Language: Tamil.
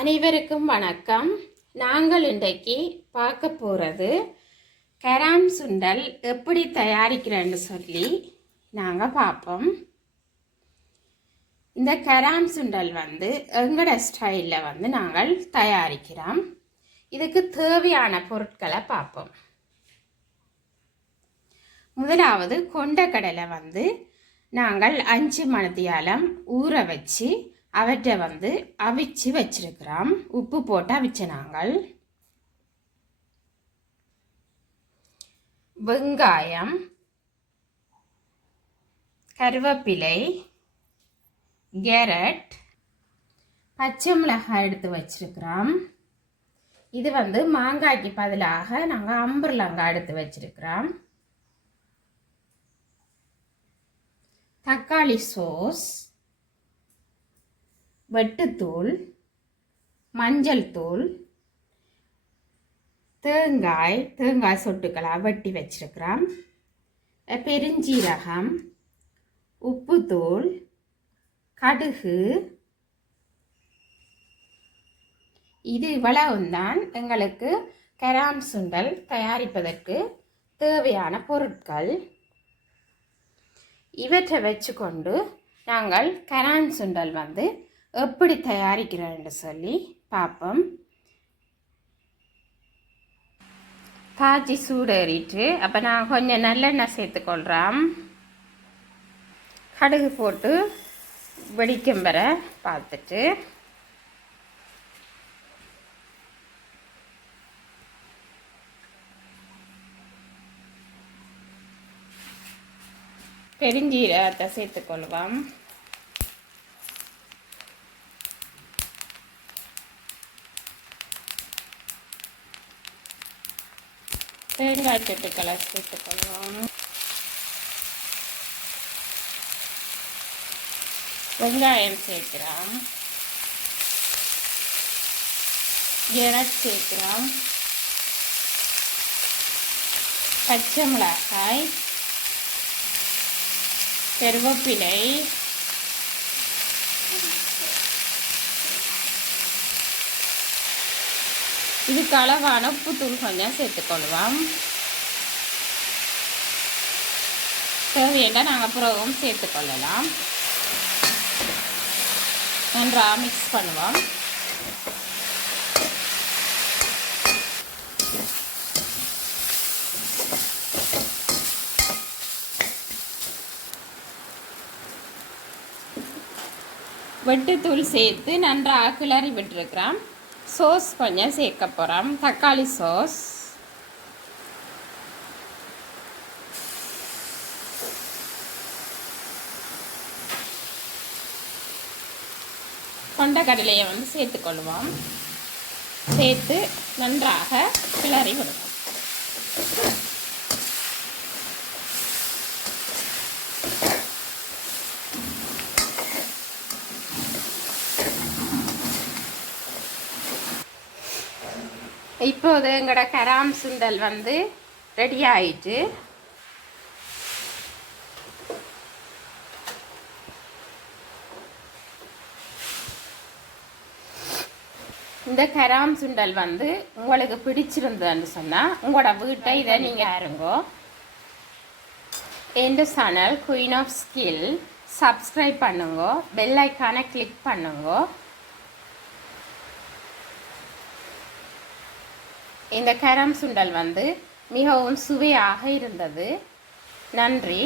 அனைவருக்கும் வணக்கம். நாங்கள் இன்றைக்கு பார்க்க போகிறது கராம் சுண்டல் எப்படி தயாரிக்கிறேன்னு சொல்லி நாங்கள் பார்ப்போம். இந்த கராம் சுண்டல் எங்களோட ஸ்டைலில் நாங்கள் தயாரிக்கிறோம். இதுக்கு தேவையான பொருட்களை பார்ப்போம். முதலாவது கொண்டக்கடலை நாங்கள் 5 மணித்தியாலம் ஊற வச்சு அவற்றை அவிச்சு வச்சிருக்கிறோம். உப்பு போட்டு அவிச்ச நாங்கள். வெங்காயம், கருவேப்பிலை, கேரட், பச்சை மிளகாய் எடுத்து வச்சிருக்கிறோம். இது மாங்காய்க்கு பதிலாக நாங்கள் அம்புர்லங்காய் எடுத்து வச்சிருக்கிறோம். தக்காளி சோஸ், வெட்டுத்தூள், மஞ்சள் தூள், தேங்காய் சொட்டுக்களாக வெட்டி வச்சிருக்கிறோம். பெருஞ்சீரகம், உப்புத்தூள், கடுகு. இது இவ்வளவுதான் எங்களுக்கு கராம் சுண்டல் தயாரிப்பதற்கு தேவையான பொருட்கள். இவற்றை வச்சுக்கொண்டு நாங்கள் கராம் சுண்டல் எப்படி தயாரிக்கிறோன்னு சொல்லி பார்ப்போம். காய்ச்சி சூடேறிட்டு அப்போ நான் கொஞ்சம் நல்லெண்ணெய் சேர்த்துக்கொள்கிறோம். கடுகு போட்டு வெடிக்கும் வர பார்த்துட்டு பெருஞ்சீரகத்தை சேர்த்துக்கொள்வோம். தேங்காய் சொட்டுக்களை சேர்த்துக்கொள்வோம். வெங்காயம் சேர்க்கிறோம். கேரட் சேர்க்கிறோம். பச்சை மிளகாய், கருவேப்பிலை, இதுக்கு அளவான உப்புத்தூள் கொஞ்சம் சேர்த்துக்கொள்வோம். தேவையான நாங்கள் பிறகும் சேர்த்துக்கொள்ளலாம். நன்றாக மிக்ஸ் பண்ணுவோம். வெட்டுத்தூள் சேர்த்து நன்றாக கிளறி விட்டுருக்கிறோம். சோஸ் கொஞ்சம் சேர்க்க போகிறோம். தக்காளி சோஸ், கொண்டக்கடலையை சேர்த்துக்கொள்வோம். சேர்த்து நன்றாக கிளறி விடுவோம். இப்போது எங்களோட கராம் சுண்டல் ரெடி ஆயிட்டு. இந்த கராம் சுண்டல் உங்களுக்கு பிடிச்சிருந்ததுன்னு சொன்னால் உங்களோட வீட்டை இதை நீங்கள் பாருங்கோ. எந்த channel queen of skill subscribe பண்ணுங்க, பெல் ஐக்கானை கிளிக் பண்ணுங்க. இந்த கராம் சுண்டல் மிகவும் சுவையாக இருந்தது. நன்றி.